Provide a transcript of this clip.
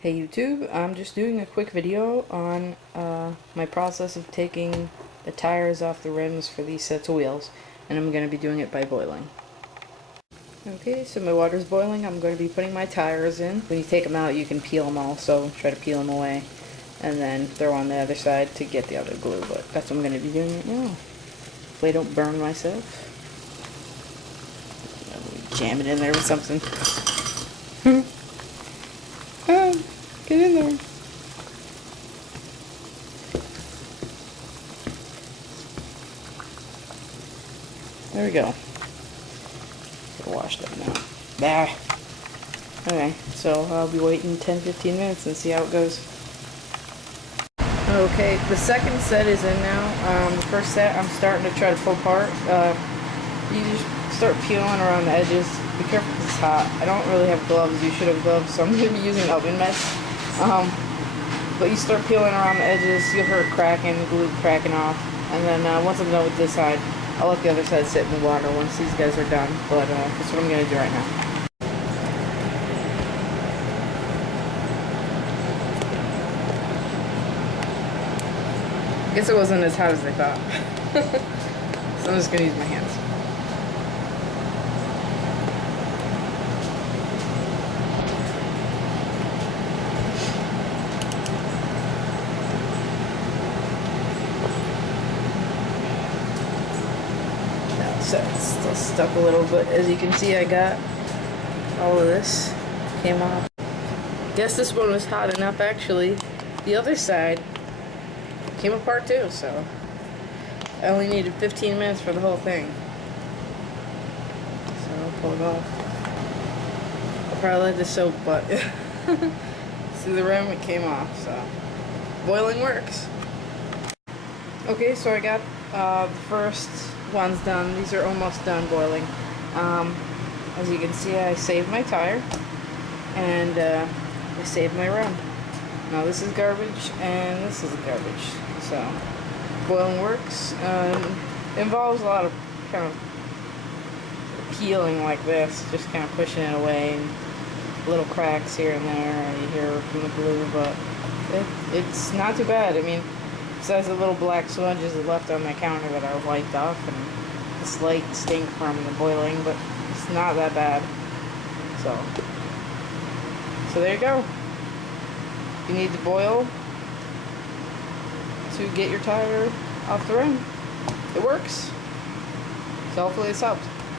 Hey YouTube, I'm just doing a quick video on my process of taking the tires off the rims for these sets of wheels, and I'm going to be doing it by boiling. Okay, so my water's boiling. I'm going to be putting my tires in. When you take them out, you can peel them all, so try to peel them away and then throw on the other side to get the other glue, but that's what I'm going to be doing right now. Hopefully I don't burn myself. Jam it in there with something. Get in there. There we go. Gotta wash that now. There. Okay, so I'll be waiting 10-15 minutes and see how it goes. Okay, the second set is in now. The first set I'm starting to try to pull apart. You just start peeling around the edges. Be careful because it's hot. I don't really have gloves. You should have gloves, so I'm going to be using oven mitts. But you start peeling around the edges, you'll hear it cracking, the glue cracking off. And then once I'm done with this side, I'll let the other side sit in the water once these guys are done. But that's what I'm going to do right now. I guess it wasn't as hot as I thought. So I'm just going to use my hands. So it's still stuck a little bit. As you can see, I got all of this came off. Guess this one was hot enough actually. The other side came apart too, so I only needed 15 minutes for the whole thing. So I'll pull it off. I'll probably let this soak, but see the rim, it came off, so boiling works. Okay, so I got the first one's done. These are almost done boiling. As you can see, I saved my tire and I saved my rim. Now this is garbage and this is garbage. So boiling works. Involves a lot of kind of peeling like this, just kind of pushing it away, and little cracks here and there you hear from the glue, but it's not too bad. I mean, besides the little black smudges that left on my counter that I wiped off and the slight stink from the boiling, but it's not that bad. So there you go. You need to boil to get your tire off the rim. It works. So hopefully this helped.